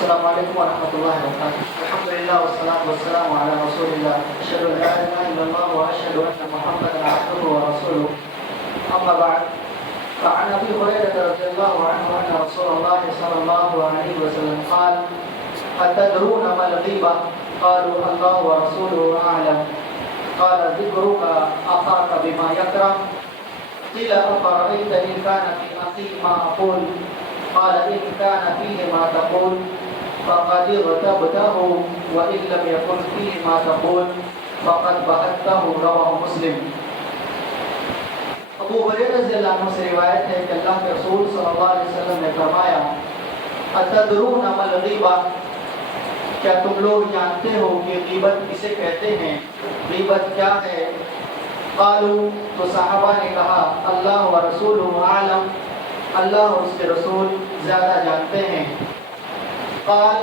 السلام علیکم ورحمۃ اللہ وبرکاتہ. الحمد للہ والصلاة والسلام علی رسول اللہ. اشہد ان لا الہ الا اللہ واشہد ان محمدا عبدہ ورسولہ. اما بعد فعن ابی ہریرہ رضی اللہ عنہ ان رسول اللہ صلی اللہ علیہ وسلم قال اتدرون ما الغیبہ قالوا اللہ ورسولہ اعلم قال ذکرک اخاک بما یکرہ قیل افرأیت ان کان فی اخی ما اقول قال إن كان فيه ما تقول فقد اغتبته وإن لم يكن فيه ما تقول فقد بهته. رواه مسلم. ابو ہریرہ رضی اللہ عنہ سے روایت ہے کہ اللہ کے رسول صلی اللہ علیہ وسلم نے فرمایا اتدرون ما الغیبہ، کیا تم لوگ جانتے ہو کہ غیبت کسے کہتے ہیں، غیبت کیا ہے؟ قالوا، تو صحابہ نے کہا اللہ و رسولہ اعلم، اللہ اور اس کے رسول زیادہ جانتے ہیں. قال،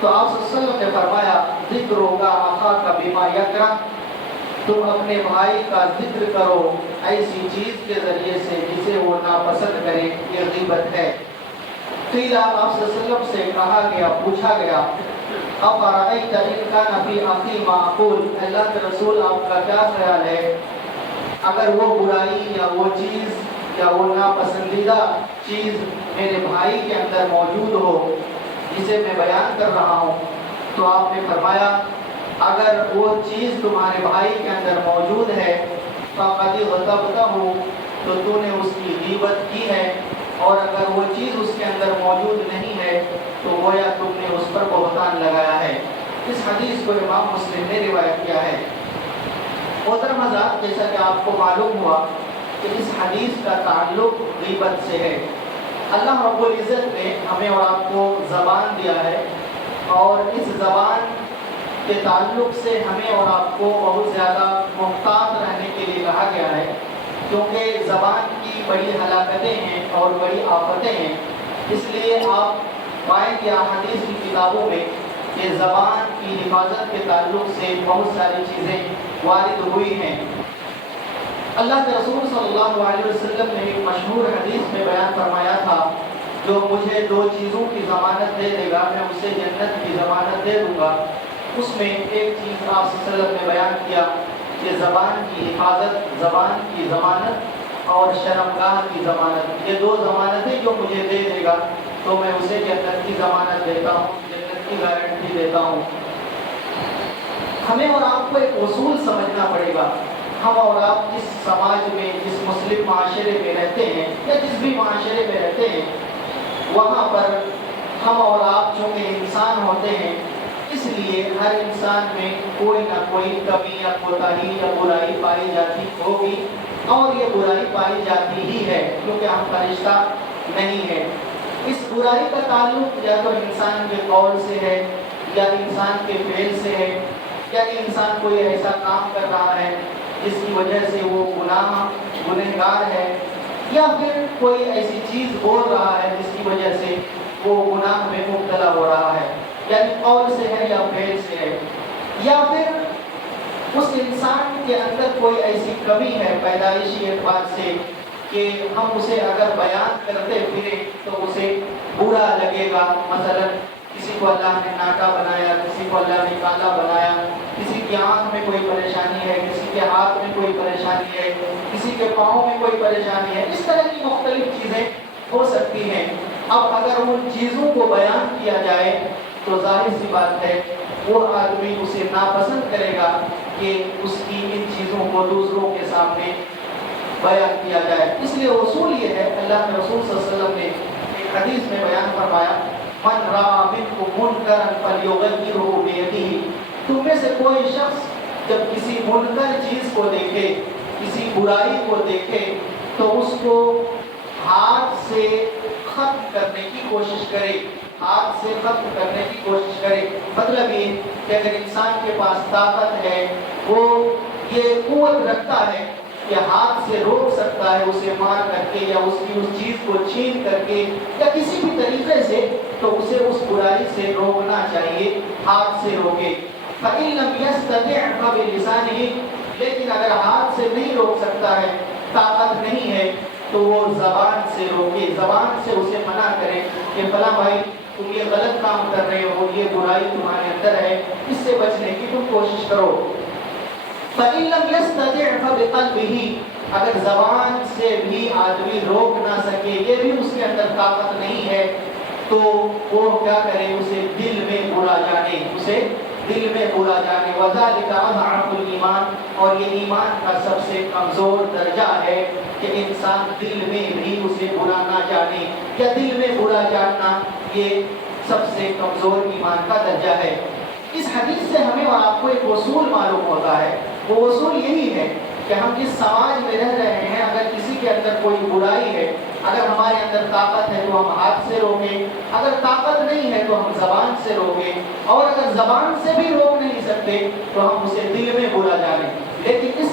تو آپ صلی اللہ علیہ وسلم نے فرمایا ذکرک اخاک بما یکرہ، تم اپنے بھائی کا ذکر کرو ایسی چیز کے ذریعے سے جسے وہ ناپسند کرے، یہ غیبت ہے. قیل، آپ صلی اللہ علیہ وسلم سے کہا گیا، پوچھا گیا افرأیت ان کان فی اخی ما اقول، اللہ کے رسول آپ کا کیا خیال ہے اگر وہ برائی یا وہ چیز یا وہ ناپسندیدہ چیز میرے بھائی کے اندر موجود ہو جسے میں بیان کر رہا ہوں؟ تو آپ نے فرمایا اگر وہ چیز تمہارے بھائی کے اندر موجود ہے فقد غتبتہ، تو نے اس کی غیبت کی ہے، اور اگر وہ چیز اس کے اندر موجود نہیں ہے تو گویا تم نے اس پر بہتان لگایا ہے. اس حدیث کو امام مسلم نے روایت کیا ہے. محترم حضرات، جیسا کہ آپ کو معلوم ہوا کہ اس حدیث کا تعلق غیبت سے ہے. اللہ رب العزت نے ہمیں اور آپ کو زبان دیا ہے، اور اس زبان کے تعلق سے ہمیں اور آپ کو بہت زیادہ محتاط رہنے کے لیے کہا گیا ہے، کیونکہ زبان کی بڑی ہلاکتیں ہیں اور بڑی آفتیں ہیں. اس لیے آپ پائیں گے احادیث کی کتابوں میں کہ زبان کی حفاظت کے تعلق سے بہت ساری چیزیں وارد ہوئی ہیں. اللہ کے رسول صلی اللہ علیہ وسلم نے ایک مشہور حدیث میں بیان فرمایا تھا، جو مجھے دو چیزوں کی ضمانت دے دے گا میں اسے جنت کی ضمانت دے دوں گا. اس میں ایک چیز آپ صلی اللہ علیہ وسلم نے بیان کیا کہ زبان کی حفاظت، زبان کی ضمانت اور شرمگاہ کی ضمانت، یہ دو ضمانتیں جو مجھے دے دے گا تو میں اسے جنت کی ضمانت دیتا ہوں، جنت کی گارنٹی دیتا ہوں. ہمیں اور آپ کو ایک اصول سمجھنا پڑے گا. ہم اور آپ جس سماج میں، جس مسلم معاشرے میں رہتے ہیں یا جس بھی معاشرے میں رہتے ہیں، وہاں پر ہم اور آپ چونکہ انسان ہوتے ہیں، اس لیے ہر انسان میں کوئی نہ کوئی کمی یا کوتاہی یا برائی پائی جاتی ہوگی، اور یہ برائی پائی جاتی ہی ہے کیونکہ ہم فرشتہ نہیں ہے. اس برائی کا تعلق یا تو انسان کے قول سے ہے، یا انسان کے فعل سے ہے، یا انسان کوئی ایسا کام کر رہا ہے جس کی وجہ سے وہ گنہگار ہے، یا پھر کوئی ایسی چیز بول رہا ہے جس کی وجہ سے وہ گناہ میں مبتلا ہو رہا ہے، یعنی قول سے ہے یا فعل سے ہے، یا پھر اس انسان کے اندر کوئی ایسی کمی ہے پیدائشی اعتبار سے کہ ہم اسے اگر بیان کرتے پھرے تو اسے برا لگے گا. مثلا کسی کو اللہ نے ناٹا بنایا، کسی کو اللہ نے کالا بنایا، کسی کی آنکھ میں کوئی پریشانی ہے، کسی کے ہاتھ میں کوئی پریشانی ہے، کسی کے پاؤں میں کوئی پریشانی ہے، اس طرح کی مختلف چیزیں ہو سکتی ہیں. اب اگر ان چیزوں کو بیان کیا جائے تو ظاہر سی بات ہے وہ آدمی اسے ناپسند کرے گا کہ اس کی ان چیزوں کو دوسروں کے سامنے بیان کیا جائے. اس لیے اصول یہ ہے، اللہ کے رسول صلی اللہ علیہ وسلم نے ایک حدیث میں بیان فرمایا من رأى منکم منکرا فلیغیرہ بیدہ، تم میں سے کوئی شخص جب کسی منکر چیز کو دیکھے، کسی برائی کو دیکھے تو اس کو ہاتھ سے ختم کرنے کی کوشش کرے، ہاتھ سے ختم کرنے کی کوشش کرے. مطلب یہ کہ اگر انسان کے پاس طاقت ہے، وہ یہ قوت رکھتا ہے کہ ہاتھ سے روک سکتا ہے اسے مار کر کے یا اس کی اس چیز کو چھین کر کے یا کسی بھی طریقے سے، تو اسے اس برائی سے روکنا چاہیے، ہاتھ سے روکے. فَإِن لَمْ يَسْتَطِعْ فَبِلِسَانِهِ، لیکن اگر ہاتھ سے نہیں روک سکتا ہے، طاقت نہیں ہے، تو وہ زبان سے روکے، زبان سے اسے منع کرے کہ فلاں بھائی تم یہ غلط کام کر رہے ہو، یہ برائی تمہارے اندر ہے، اس سے بچنے کی تم کوشش کرو۔ فَإِن لَمْ يَسْتَطِعْ فَبِقَلْبِهِ، اگر زبان سے بھی آدمی روک نہ سکے، یہ بھی اس کے اندر طاقت نہیں ہے، تو وہ کیا کرے، اسے دل میں برا جانے، اسے دل میں برا جانے۔ وَذَلِكَ أَضْعَفُ الْإِيمَانِ، اور یہ ایمان کا سب سے کمزور درجہ ہے کہ انسان دل میں بھی اسے برا نہ جانے، یا دل میں برا جاننا یہ سب سے کمزور ایمان کا درجہ ہے۔ اس حدیث سے ہمیں اور آپ کو ایک اصول معلوم ہوتا ہے، وہ اصول یہی ہے کہ ہم جس سماج میں رہ رہے ہیں، اگر کسی کے اندر کوئی برائی ہے، اگر ہمارے اندر طاقت ہے تو ہم ہاتھ سے روکیں، اگر طاقت نہیں ہے تو ہم زبان سے روکیں، اور اگر زبان سے بھی روک نہیں سکتے تو ہم اسے دل میں برا جانیں۔ لیکن اس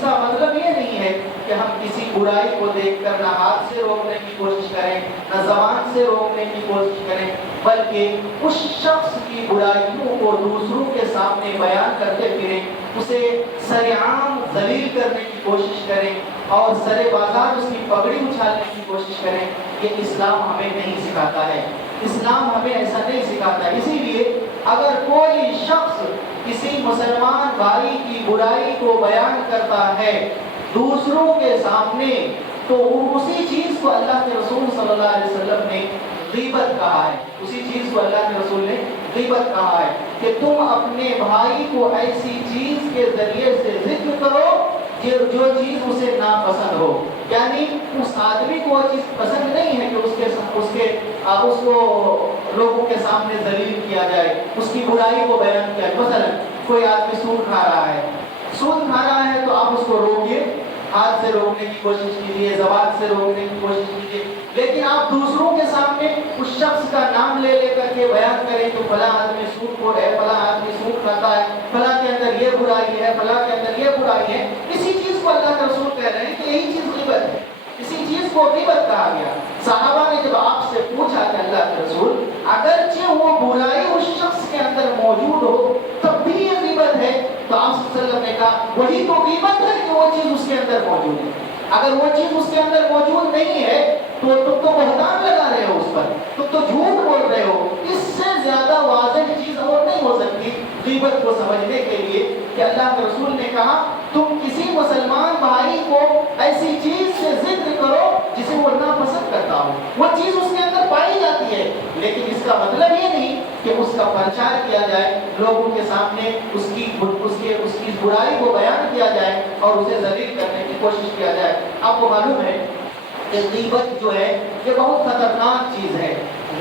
کا مطلب یہ نہیں ہے کہ ہم کسی برائی کو دیکھ کر نہ ہاتھ سے روکنے کی کوشش کریں، نہ زبان سے روکنے کی کوشش کریں، بلکہ اس شخص کی برائیوں کو دوسروں کے سامنے بیان کرتے پھریں، اسے سرعام ذلیل کرنے کی کوشش کریں اور سر بازار اس کی پگڑی اچھالنے کی کوشش کریں۔ یہ اسلام ہمیں نہیں سکھاتا ہے، اسلام ہمیں ایسا نہیں سکھاتا۔ اسی لیے اگر کوئی شخص کسی مسلمان بھائی کی برائی کو بیان کرتا ہے دوسروں کے سامنے، تو اسی چیز کو اللہ کے رسول صلی اللہ علیہ وسلم نے غیبت کہا ہے، اسی چیز کو اللہ کے رسول نے غیبت کہا ہے کہ تم اپنے بھائی کو ایسی چیز کے ذریعے سے ذکر کرو جو چیز اسے ناپسند ہو، یعنی اس آدمی کو وہ چیز پسند نہیں ہے کہ اس کو لوگوں کے سامنے ذلیل کیا جائے، اس کی برائی کو بیان کیا جائے۔ مثلا کوئی آدمی سود کھا رہا ہے تو آپ اس کو روکیے، ہاتھ سے روکنے کی کوشش کیجیے، زبان سے روکنے کی کوشش کیجیے، لیکن آپ دوسروں کے سامنے اس شخص کا نام لے کر کے بیان کریں کہ فلاں آدمی سود خور ہے، فلاں آدمی سود کھاتا ہے، فلاں کے اندر یہ برائی ہے، فلاں کے اندر یہ برائی ہے۔ اسی چیز کو اللہ کے رسول کہہ رہے ہیں کہ یہی چیز غیبت ہے، اسی چیز کو غیبت کہا گیا۔ صحابہ نے جب آپ سے پوچھا کہ اللہ کے رسول اگرچہ وہ برائی اس شخص کے اندر موجود ہو تب بھی یہ غیبت ہے، تو آپ صلی اللہ علیہ وسلم نے کہا وہی تو غیبت ہے کہ وہ چیز اس کے اندر موجود ہے۔ اگر وہ چیز اس کے اندر موجود نہیں ہے تو تم تو بہتان لگا رہے ہو، اس پر تم تو جھوٹ بول رہے ہو۔ اس سے زیادہ واضح چیز اور نہیں ہو سکتی غیبت کو سمجھنے کے لیے کہ اللہ کے رسول نے کہا تم کسی مسلمان بھائی کو ایسی چیز سے ذکر کرو جسے وہ ناپسند کرتا ہو، وہ چیز اس کے اندر پائی جاتی ہے، لیکن اس کا مطلب یہ نہیں کہ اس کا پرچار کیا جائے، لوگوں کے سامنے اس کی برائی کو بیان کیا جائے اور اسے ذلیل کرنے کی کوشش کیا جائے۔ آپ کو معلوم ہے کہ غیبت جو ہے یہ بہت خطرناک چیز ہے،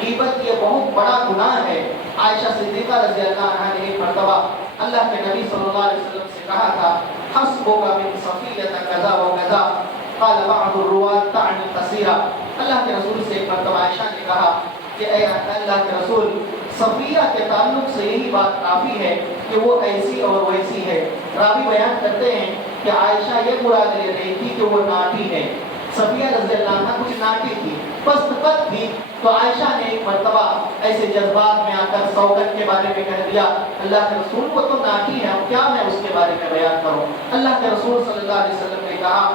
غیبت یہ بہت بڑا گناہ ہے۔ عائشہ صدیقہ رضی اللہ عنہا نے ایک مرتبہ اللہ کے نبی صلی اللہ علیہ وسلم سے کہا تھا حسبک من صفیہ کذا و کذا قال بعض الرواة تعني قصیرہ۔ اللہ کے رسول سے ایک مرتبہ عائشہ نے کہا کہ اے اللہ کے رسول صفیہ کے تعلق سے یہی بات کافی ہے کہ وہ ایسی اور ویسی ہے۔ راوی بیان کرتے ہیں کہ عائشہ یہ مراد لے رہی تھی کہ وہ ناٹی ہے، صفیہ رضی اللہ عنہ کچھ ناٹی تھی، پست قد تھی، تو عائشہ نے ایک مرتبہ ایسے جذبات میں آ کر سوگن کے بارے میں کہہ دیا اللہ کے رسول کو تو ناٹی ہے، اب کیا میں اس کے بارے میں بیان کروں؟ اللہ کے رسول صلی اللہ علیہ وسلم نے کہا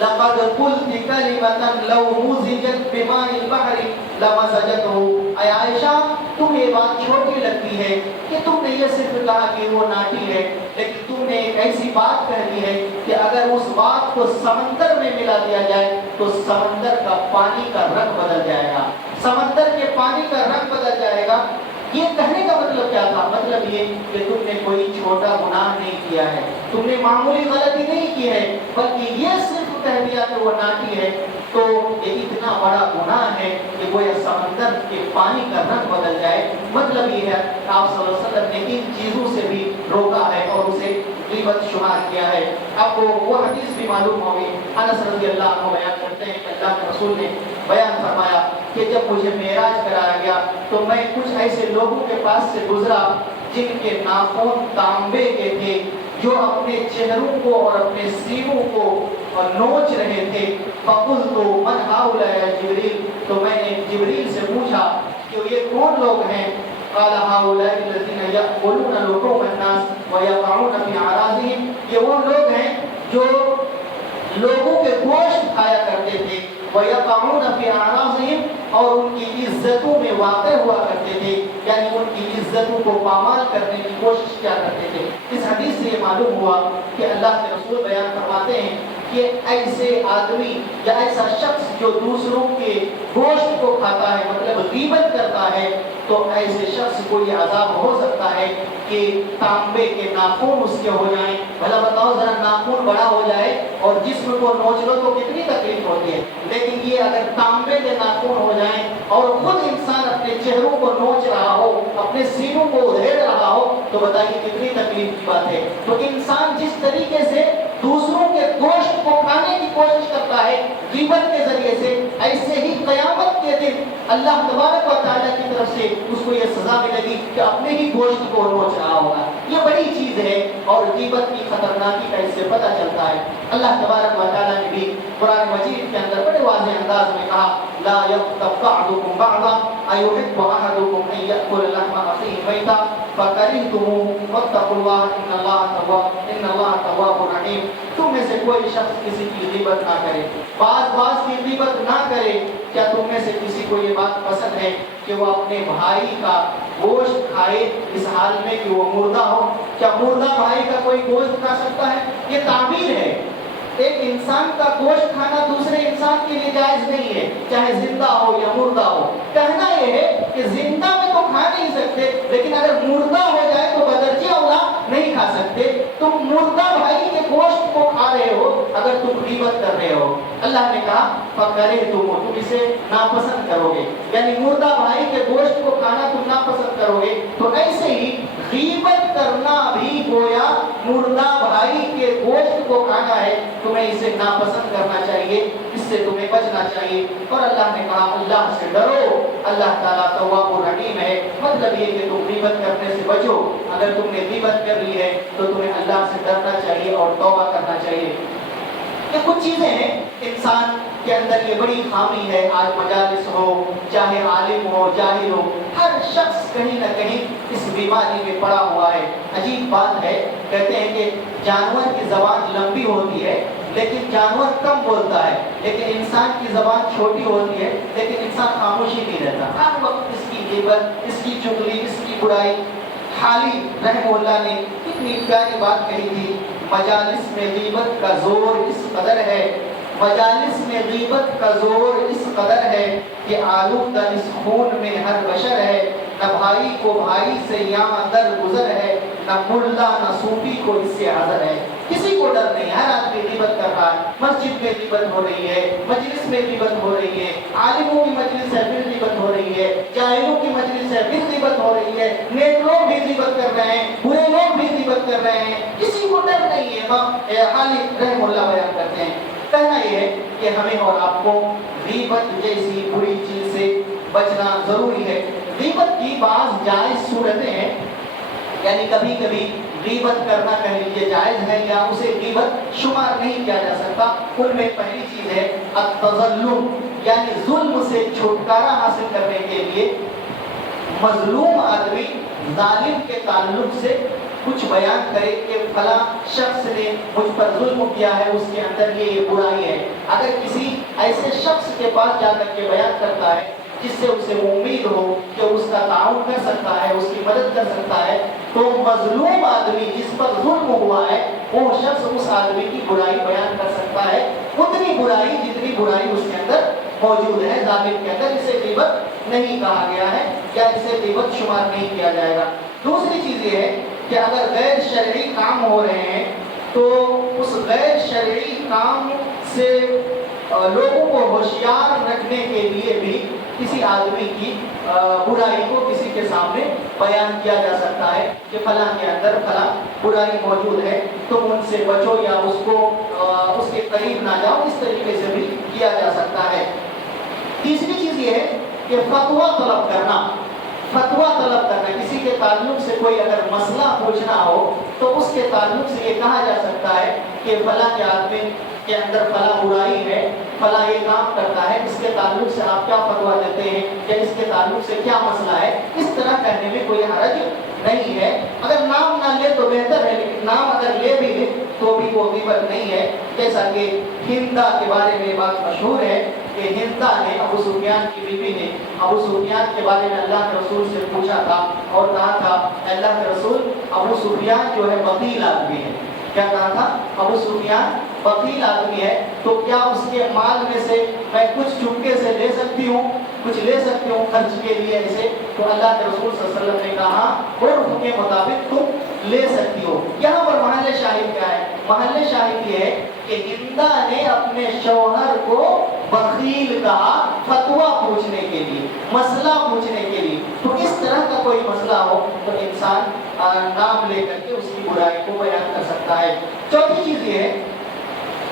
لقد قلت كلمة لو مزجت بماء البحر لمزجته۔ اے عائشہ تم یہ بات چھوٹی لگتی ہے کہ تم نے یہ صرف کہا کہ وہ ناٹی ہے، لیکن تم نے ایک ایسی بات کہہ دی ہے کہ اگر اس بات کو سمندر میں ملا دیا جائے تو سمندر کا پانی کا رنگ بدل جائے گا، سمندر کے پانی کا رنگ بدل جائے گا۔ یہ کہنے کا مطلب کیا تھا؟ مطلب یہ کہ تم نے کوئی چھوٹا گناہ نہیں کیا ہے، تم نے معمولی غلطی نہیں کی ہے، بلکہ یہ صرف کہہ دیا کہ وہ ناٹی ہے تو یہ اتنا بڑا گناہ ہے کہ وہ یہ سمندر کے پانی کا رنگ بدل جائے۔ مطلب یہ ہے کہ آپ صلی اللہ علیہ وسلم نے ان چیزوں سے بھی روکا ہے اور اسے غیبت شمار کیا ہے۔ آپ کو وہ حدیث بھی معلوم ہوگی، انس رضی اللہ عنہ بیان کرتے ہیں کہ اللہ کے رسول نے بیان فرمایا کہ جب مجھے معراج کرایا گیا تو میں کچھ ایسے لوگوں کے پاس سے گزرا جن کے ناخن تانبے کے تھے، جو اپنے چہروں کو اور اپنے سینوں کو نوچ رہے تھے۔ فقلت من هؤلاء یا جبریل، تو میں نے جبریل سے پوچھا کہ یہ کون لوگ ہیں؟ قال هؤلاء الذين يأكلون لحوم الناس ويقعون في أعراضهم، یہ وہ لوگ ہیں جو لوگوں کے گوشت کھایا کرتے تھے وَيَقَعُونَ فِي أَعْرَاضِهِمْ اور ان کی عزتوں میں واقع ہوا کرتے تھے، یعنی ان کی عزتوں کو پامال کرنے کی کوشش کیا کرتے تھے۔ اس حدیث سے یہ معلوم ہوا کہ اللہ کے رسول بیان فرماتے ہیں کہ ایسے آدمی یا ایسا شخص جو دوسروں کے گوشت کو کھاتا ہے، مطلب غیبت کرتا ہے، تو ایسے شخص کو یہ عذاب ہو سکتا ہے کہ تانبے کے ناخن اس کے ہو جائیں۔ بھلا بتاؤ ذرا ناخن بڑا ہو جائے اور جسم کو نوچ لو تو کتنی تکلیف ہوتی ہے، لیکن یہ اگر تانبے کے ناخن ہو جائیں اور خود انسان اپنے چہروں کو نوچ رہا ہو، اپنے سینوں کو ادھیڑ رہا ہو، تو بتائیے کتنی تکلیف کی بات ہے۔ تو انسان جس طریقے سے دوسروں کے گوشت کو کھانے کی کوشش کرتا ہے غیبت کے ذریعے سے، ایسے ہی قیامت کے دن اللہ تبارک و تعالیٰ کی طرف سے اس کو یہ سزا ملے گی کہ اپنے ہی گوشت کو نوچ رہا ہوگا۔ یہ بڑی چیز ہے اور غیبت کی خطرناکی کا اس سے پتہ چلتا ہے۔ اللہ تبارک و تعالیٰ نے بھی قرآن مجید کے اندر بڑے واضح انداز میں کہا لا یغتب بعضکم بعضا ایحب احدکم ان یأکل لحم اخیہ میتا فکرہتموہ واتقوا اللہ ان اللہ تواب رحیم۔ تم میں سے کوئی شخص کسی کی غیبت نہ کرے، بعض کی غیبت نہ کرے۔ کیا تم میں سے کسی کو یہ بات پسند ہے کہ وہ اپنے بھائی کا گوشت کھائے اس حال میں کہ وہ مردہ ہو؟ کیا مردہ بھائی کا کوئی گوشت کھا سکتا ہے؟ یہ تعبیر ہے۔ ایک انسان کا گوشت کھانا دوسرے انسان کے لیے جائز نہیں ہے، چاہے زندہ ہو یا مردہ ہو۔ کہنا یہ ہے کہ زندہ میں تو کھا نہیں سکتے، لیکن اگر مردہ ہو جائے تو بدرجہ اولا نہیں کھا سکتے۔ تم مردہ بھائی کے گوشت کو کھا رہے ہو اگر تم غیبت کر رہے ہو۔ اللہ نے کہا فَكَرِهْتُمُوهُ، تم اسے ناپسند کرو گے، یعنی مردہ بھائی کے گوشت کو کھانا تم ناپسند کرو گے۔ تو ایسے ہی غیبت کرنا بھی گویا مردہ بھائی کے گوشت کو کھانا ہے، تمہیں اسے ناپسند کرنا چاہیے، اس سے تمہیں بچنا چاہیے۔ اور اللہ نے کہا اللہ سے ڈرو، اللہ تعالیٰ تواب و رحیم ہے۔ مطلب یہ کہ تم غیبت کرنے سے بچو۔ اگر تم نے غیبت کر لی ہے تو تمہیں اللہ سے ڈرنا چاہیے اور توبہ کرنا چاہیے۔ یہ کچھ چیزیں ہیں انسان کے اندر، یہ بڑی خامی ہے۔ آج مجالس ہو، چاہے عالم ہو جاہل ہو، ہر شخص کہیں نہ کہیں اس بیماری میں پڑا ہوا ہے۔ عجیب بات ہے، کہتے ہیں کہ جانور کی زبان لمبی ہوتی ہے لیکن جانور کم بولتا ہے، لیکن انسان کی زبان چھوٹی ہوتی ہے لیکن انسان خاموشی نہیں رہتا، ہر وقت اس کی غیبت، اس کی چغلی، اس کی برائی۔ حالی رحمہ اللہ نے کتنی پیاری بات کہی تھی، مجالس میں غیبت کا زور اس قدر ہے، مجالس میں غیبت کا زور اس قدر ہے کہ آلودہ اس خون میں ہر بشر ہے، نہ بھائی کو بھائی سے یہاں در گزر ہے، نہ ملا نہ صوفی کو اس سے حذر ہے۔ کسی کو ڈر نہیں، ہر آدمی غیبت کر رہا ہے۔ مسجد میں غیبت ہو رہی ہے، مجلس میں غیبت ہو رہی ہے، عالموں کی مجلس ہے پھر غیبت ہو رہی ہے، جاہلوں کی مجلس ہے پھر غیبت ہو رہی ہے، نیک لوگ بھی غیبت کر رہے ہیں، برے لوگ بھی غیبت کر رہے ہیں، کسی کو ڈر نہیں ہے۔ خالد رحمہ اللہ بیان کرتے ہیں، کہنا یہ ہے کہ ہمیں اور آپ کو غیبت جیسی بری چیز سے بچنا ضروری ہے۔ غیبت کی بعض جائز صورتیں ہیں، یعنی کبھی کبھی غیبت کرنا کہہ لیجیے جائز ہے یا اسے غیبت شمار نہیں کیا جا سکتا۔ ان میں پہلی چیز ہے التظلم، یعنی ظلم سے چھٹکارا حاصل کرنے کے لیے مظلوم آدمی ظالم کے تعلق سے کچھ بیان کرے کہ فلاں شخص نے مجھ پر ظلم کیا ہے، اس کے اندر یہ برائی ہے۔ اگر کسی ایسے شخص کے پاس جا کر کے بیان کرتا ہے جس سے اسے امید ہو کہ اس کا تعاون کر سکتا ہے، اس کی مدد کر سکتا ہے، تو مظلوم آدمی جس پر ظلم ہوا ہے وہ شخص اس آدمی کی برائی بیان کر سکتا ہے، اتنی برائی جتنی برائی اس کے اندر موجود ہے ظالم کے اندر۔ اسے غیبت نہیں کہا گیا ہے یا اسے غیبت شمار نہیں کیا جائے گا۔ دوسری چیز یہ ہے کہ اگر غیر شرعی کام ہو رہے ہیں تو اس غیر شرعی کام سے لوگوں کو ہوشیار رکھنے کے لیے بھی کسی آدمی کی برائی کو کسی کے سامنے بیان کیا جا سکتا ہے کہ فلاں کے اندر فلاں برائی موجود ہے، تم ان سے بچو یا اس کو اس کے قریب نہ جاؤ، اس طریقے سے بھی کیا جا سکتا ہے۔ تیسری چیز یہ ہے کہ فتویٰ طلب کرنا، فتویٰ طلب کرنا، کسی کے تعلق سے کوئی اگر مسئلہ پوچھنا ہو تو اس کے تعلق سے یہ کہا جا سکتا ہے کہ فلاں کے آدمی کے اندر فلاں برائی ہے، فلاں یہ کام کرتا ہے، اس کے تعلق سے آپ کیا فتویٰ دیتے ہیں یا اس کے تعلق سے کیا مسئلہ ہے۔ اس طرح کہنے میں کوئی حرج نہیں ہے۔ اگر نام نہ لے تو بہتر ہے، لیکن نام اگر لے بھی لے تو بھی وہ غیبت نہیں ہے۔ جیسا کہ ہندا کے بارے میں بات مشہور ہے کہ ہندا نے, ابو سفیان کی بیوی نے, ابو سفیان کے بارے میں اللہ کے رسول سے پوچھا تھا اور کہا تھا اللہ کے رسول ابو سفیان جو ہے بخیل آدمی ہے. کیا کہا تھا؟ ابو سفیان بخیل آدمی ہے, تو کیا اس کے مال میں سے میں کچھ چپکے سے لے سکتی ہوں, کچھ لے سکتی ہوں خرچ کے لیے ایسے؟ تو اللہ کے رسول صلی اللہ علیہ وسلم نے کہا عرف کے مطابق تم لے سکتی ہو. یہاں پر محل شاہد کیا ہے؟ محل شاہد یہ ہے کہ ہندا نے اپنے شوہر کو بخیل کہا فتویٰ پوچھنے کے لیے, مسئلہ پوچھنے کے لیے. تو اس طرح کا کوئی مسئلہ ہو تو انسان نام لے کر کے اس کی برائی کو بیان کر سکتا ہے. چوتھی چیز یہ ہے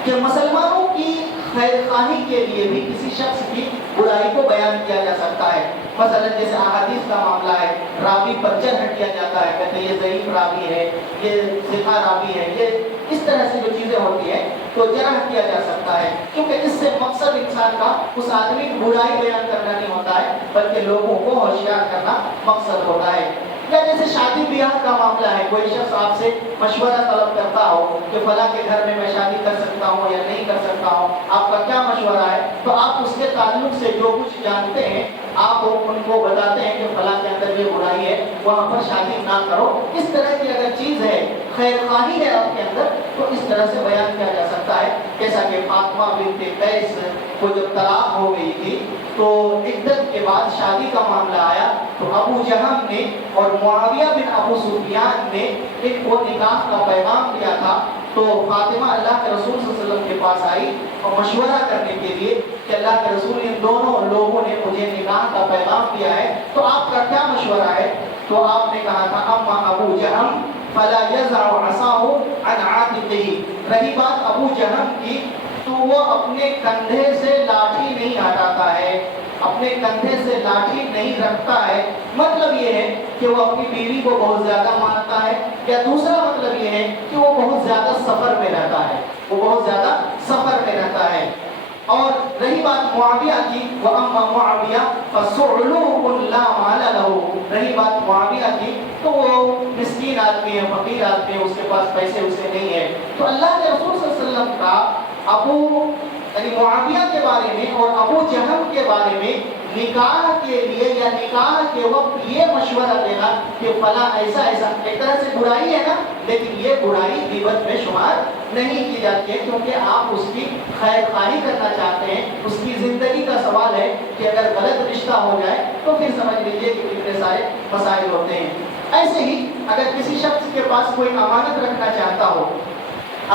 کہ مسلمانوں کی خیر خواہی کے لیے بھی کسی شخص کی برائی کو بیان کیا جا سکتا ہے. مثلا جیسے احادیث کا معاملہ ہے, راوی پر جرح کیا جاتا ہے, کہتے ہیں یہ ضعیف راوی ہے, یہ ثقہ راوی ہے, یہ اس طرح سے جو چیزیں ہوتی ہیں تو جرح کیا جا سکتا ہے, کیونکہ اس سے مقصد انسان کا اس آدمی کی برائی بیان کرنا نہیں ہوتا ہے بلکہ لوگوں کو ہوشیار کرنا مقصد ہوتا ہے. یا جیسے شادی بیاہ کا معاملہ ہے, کوئی شخص آپ سے مشورہ طلب کرتا ہو کہ فلاں کے گھر میں میں شادی کر سکتا ہوں یا نہیں کر سکتا ہوں, آپ کا کیا مشورہ ہے؟ تو آپ اس کے تعلق سے جو کچھ جانتے ہیں آپ ان کو بتاتے ہیں کہ فلاں کے اندر یہ برائی ہے, وہاں پر شادی نہ کرو. اس طرح کی اگر چیز ہے, خیر خواہی ہے آپ کے اندر, تو اس طرح سے بیان کیا جا سکتا ہے. جیسا کہ فاطمہ بنت قیس کو جب طلاق ہو گئی تھی تو عدت کے بعد شادی کا معاملہ آیا تو ابو جہم نے اور معاویہ بن ابو سفیان نے ان کو نکاح کا پیغام دیا تھا. تو فاطمہ اللہ کے رسول صلی اللہ علیہ وسلم کے پاس آئی اور مشورہ کرنے کے لیے کہ اللہ کے رسول ان دونوں لوگوں نے مجھے نکاح کا پیغام دیا ہے, تو آپ کا کیا مشورہ ہے؟ تو آپ نے کہا تھا اما ابو جہم فلا يزع عصاه عن عاتقه. رہی بات ابو جہم کی تو وہ اپنے کندھے سے لاٹھی نہیں ہٹاتا ہے, اپنے کندھے سے لاٹھی نہیں رکھتا ہے. مطلب یہ ہے کہ وہ اپنی بیوی کو بہت زیادہ مانتا ہے, یا دوسرا مطلب یہ ہے کہ وہ بہت زیادہ سفر میں رہتا ہے, وہ بہت زیادہ سفر میں رہتا ہے. اور رہی بات معاویہ کی, وَأَمَّا مُعَاوِيَةٌ فَصُعْلُوءٌ لَا مَالَ لَهُ. رہی بات معاویہ کی تو وہ مسکین آدمی ہے, فقیر آدمی ہے, اس کے پاس پیسے اسے نہیں ہے. تو اللہ کے رسول صلی اللہ علیہ وسلم کا ابو یعنی معاویہ کے بارے میں اور ابو جہل کے بارے میں نکاح کے لیے یا نکاح کے وقت یہ مشورہ دینا کہ فلاں ایسا ایسا, ایک طرح سے برائی ہے نا, لیکن یہ برائی غیبت میں شمار نہیں کی جاتی ہے, کیونکہ آپ اس کی خیر خواہی کرنا چاہتے ہیں. اس کی زندگی کا سوال ہے کہ اگر غلط رشتہ ہو جائے تو پھر سمجھ لیجیے کہ کتنے سارے مسائل ہوتے ہیں. ایسے ہی اگر کسی شخص کے پاس کوئی امانت رکھنا چاہتا ہو,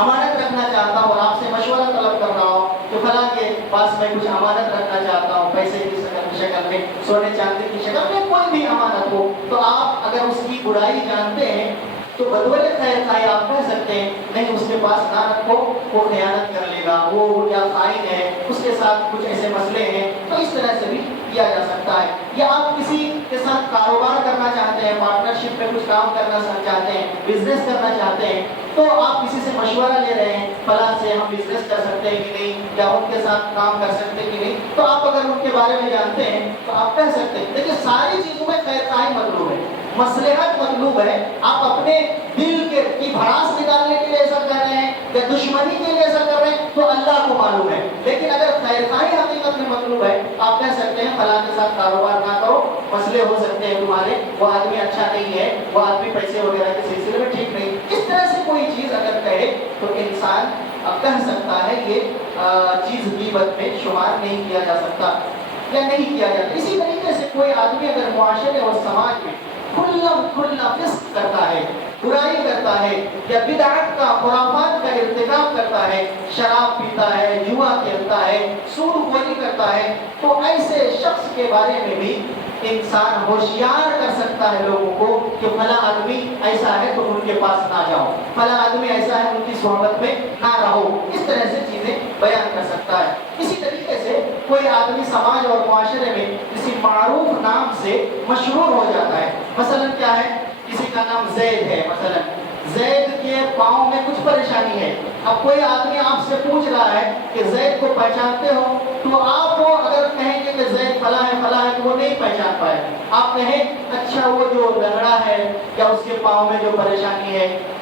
امانت رکھنا چاہتا ہوں اور آپ سے مشورہ طلب کر رہا ہوں کہ فلاں کے پاس میں کچھ امانت رکھنا چاہتا ہوں, پیسے کی شکل میں, سونے چاندی کی شکل میں, کوئی بھی امانت ہو, تو آپ اگر اس کی برائی جانتے ہیں تو بدولِ خیر خواہی آپ کہہ سکتے ہیں نہیں اس کے پاس نہ رکھو, وہ خیانت کر لے گا, وہ یا خائن ہے, اس کے ساتھ کچھ ایسے مسئلے ہیں. تو اس طرح سے بھی کیا جا سکتا ہے. یا آپ کسی کے ساتھ کاروبار کرنا چاہتے ہیں, پارٹنرشپ میں کچھ کام کرنا چاہتے ہیں, بزنس کرنا چاہتے ہیں, تو آپ کسی سے مشورہ لے رہے ہیں فلاں سے ہم بزنس کر سکتے ہیں کہ نہیں, یا ان کے ساتھ کام کر سکتے ہیں کہ نہیں, تو آپ اگر ان کے بارے میں جانتے ہیں تو آپ کہہ سکتے ہیں. لیکن ساری چیزوں میں خیر خواہی مطلوب ہے, مصلحت مطلوب ہے. آپ اپنے دل کی بھڑاس نکالنے کے لیے ایسا کر رہے ہیں یا دشمنی کے لیے ایسا کر رہے ہیں تو اللہ کو معلوم ہے. لیکن اگر خیر خواہی حقیقت میں مطلوب ہے آپ کہہ سکتے ہیں فلاں کے ساتھ کاروبار نہ کرو, مسئلے ہو سکتے ہیں تمہارے, وہ آدمی اچھا نہیں ہے, وہ آدمی پیسے وغیرہ کے سلسلے میں ٹھیک نہیں. اس طرح سے کوئی چیز اگر کہے تو انسان کہہ سکتا ہے یہ چیز غیبت میں شمار نہیں کیا جا سکتا یا نہیں کیا جاتا. اسی طریقے سے کوئی آدمی اگر معاشرے اور سماج میں کھلا فسق کرتا ہے, برائی کرتا ہے, یا بدعت کا, خرافات کا ارتکاب کرتا ہے, شراب پیتا ہے, جوا کھیلتا ہے, سود خوری کرتا ہے, تو ایسے شخص کے بارے میں بھی انسان ہوشیار کر سکتا ہے لوگوں کو کہ فلاں آدمی ایسا ہے تو ان کے پاس نہ جاؤ, فلاں آدمی ایسا ہے ان کی صحبت میں نہ رہو. اس طرح سے چیزیں بیان کر سکتا ہے. اسی طریقے سے کوئی آدمی سماج اور معاشرے میں کسی معروف نام سے مشہور ہو جاتا ہے. مثلا کیا ہے, کسی کا نام زید ہے, مثلا زید کے پاؤں میں کچھ پریشانی ہے. اب کوئی آدمی آپ سے پوچھ رہا ہے کہ زید کو پہچانتے ہو, تو آپ وہ اگر کہیں گے کہ زید فلاں ہے تو وہ نہیں پہچان پائے. آپ کہیں اچھا وہ جو لنگڑا ہے یا اس کے پاؤں میں جو پریشانی ہے,